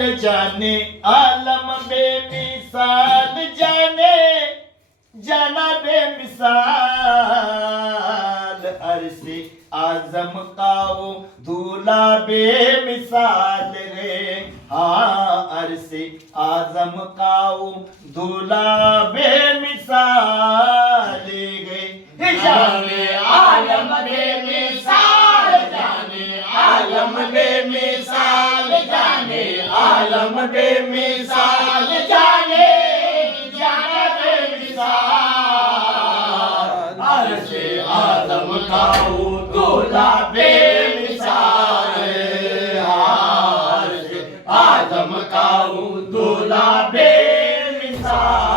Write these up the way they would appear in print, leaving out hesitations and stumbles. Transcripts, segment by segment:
जाने आलम बेमिसाल जाने जाना बेमिसाल अरसे आजम का वो दूल्हा बेमिसाल रे। हाँ अरसे आजम का वो दूल्हा बेमिसाल रे। जाने आलम बेमिसाल जाने आलम बेमिसाल जाने आलम बेमिसाल जाने जाना बेमिसाल अरशे आजम का वो दूल्हा बेमिसाल अरशे आजम का वो दूल्हा बेमिसाल।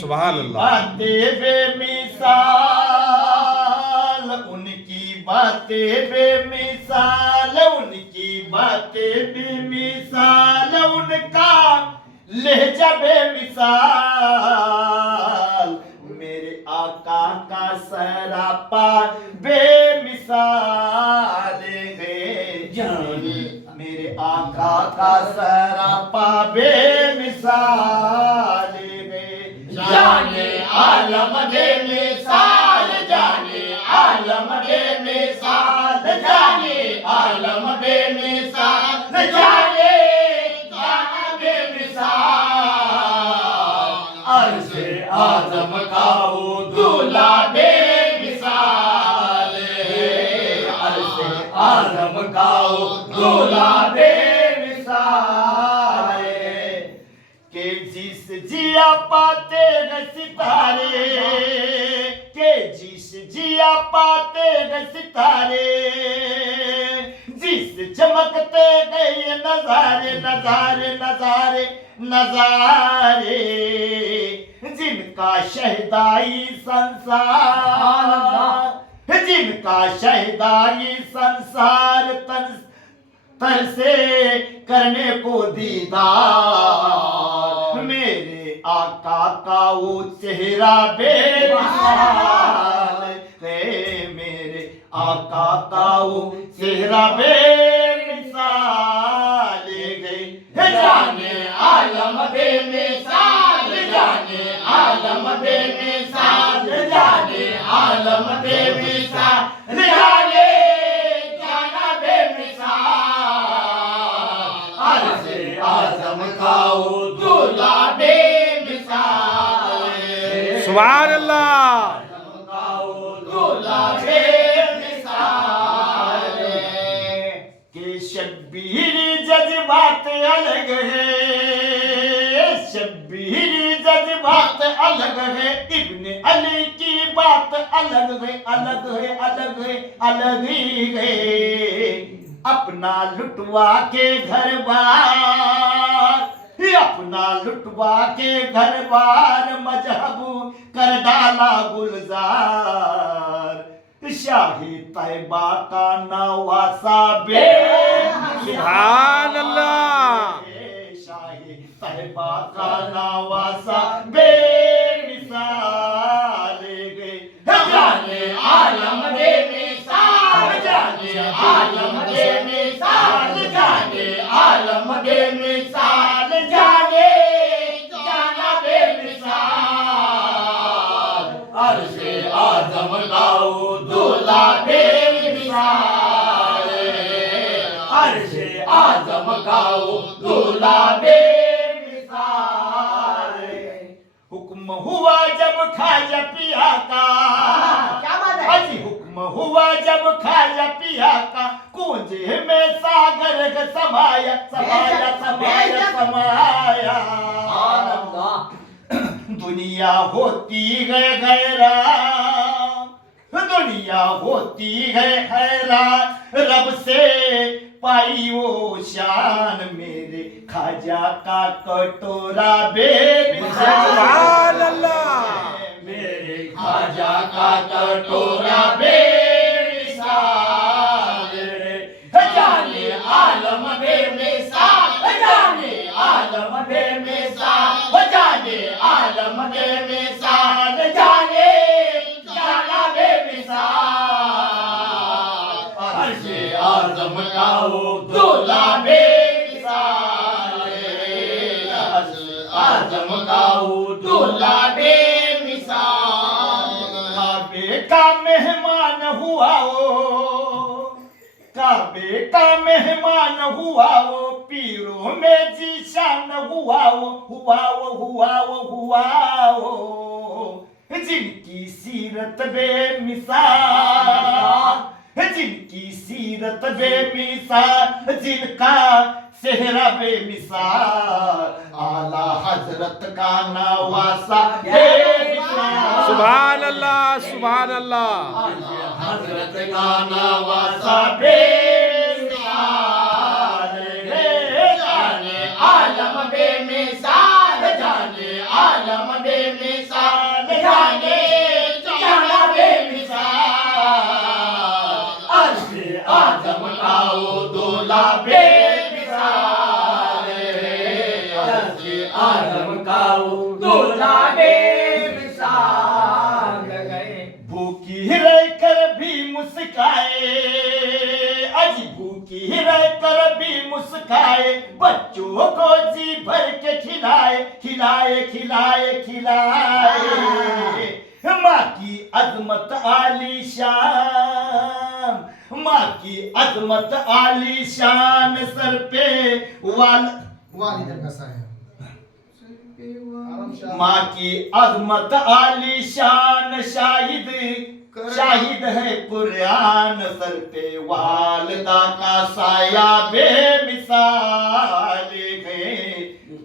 सुभान अल्लाह। बातें बेमिसाल उनकी बातें बेमिसाल उनकी बातें बेमिसाल उनका लहजा बेमिसाल मेरे आका का सरापा बेमिसाल है। जाने मेरे आका का सरापा बेमिसाल है। जाने आलम बेमिसाल जाने आलम बेमिसाल जाने आलम बेमिसाल जाने जाना बेमिसाल अरशे आजम का वो दूल्हा बेमिसाल अरशे आजम का वो दूल्हा बेमिसाल के जिस जिया पाते गए सितारे के जिस जिया पाते गए सितारे जिस चमकते गए नजारे नजारे नजारे नजारे जिनका शहदाई संसार जिनका शहदाई संसार तर से करने को दीदार मेरे आका का वो चेहरा बेमिसाल है। मेरे आका का वो चेहरा बेमिसाल है। जाने आलम बेमिसाल जाने आलम बेमिसाल जाने आलम बेमिसाल जाने जाना बेमिसाल अरशे आजम का वो दूल्हा बेमिसाल सुभान अल्लाह। आजम का वो दूल्हा बेमिसाल के शब्बीर जज्बात अलग है शब्बीर जज्बात अलग है इब्ने अली की बात अलग है अलग है अलग है अलग ही है। अपना लुटवा के घर बार अपना लुटवा के घर बार मजहब कर डाला गुलजार शाही तैबा का नवासा सुभान अल्लाह। शाही तैबा का नवासा बेमिसाल गए। जाने आलम बेमिसाल जाने आलम बेमिसाल जाने आलम बेमिसाल जाने जाना बेमिसाल अरशे आजम का वो दूल्हा बेमिसाल अरशे आजम का वो दूल्हा बेमिसाल। हुक्म हुआ जब खाजा पिया का क्या बात है? अजी हुक्म हुआ जब खाजा पिया का कुंजे में सागर का समाया समाया समाया समाया दुनिया होती है हैरान दुनिया होती है हैरान रब से पाई वो शान मेरे खाजा का कटोरा बेमिसाल सुभान अल्लाह। मेरे खाजा का कटोरा बेमिसाल जाने आलम बेमिसाल जाने आलम बेमिसाल जाने आलम बेमिसाल जाने जाना बेमिसाल अरशे आजम का वो दूल्हा बेमिसाल आजम का वो दूल्हा बेमिसाल काबे का मेहमान हुआ वो काबे का मेहमान हुआ वो पीरों में जीशान हुआ वो जिनकी सीरत बेमिसाल जिनकी सीरत बेमिसाल जिनका सेहरा बेमिसाल आला हजरत का नवासा बेमिसाल सुभान अल्लाह सुभान अल्लाह हजरत का नवासा बेमिसाल जाने आलम बेमिसाल जाने आलम बेमिसाल जाने जाना बेमिसाल अर्ज़े आजम का वो दूल्हा बेमिसाल अर्ज़े आजम का वो दूल्हा बेमिसाल भूखी रहकर भी मुस्काए अज भूखी रहकर भी मुस्काए बच्चों को जी भर के खिलाए माँ की अजमत आलीशान माँ की अजमत आलीशान सर पे वालिद का सर है माँ की अजमत आलीशान शाहिद है कुरान सर पे वालिदा का साया बेमिसाल है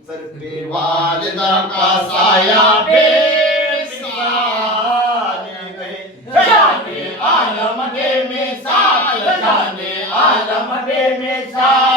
सर पे वालिदा का साया बेमिसाल है जाने आलम बेमिसाल जाने आलम बेमिसाल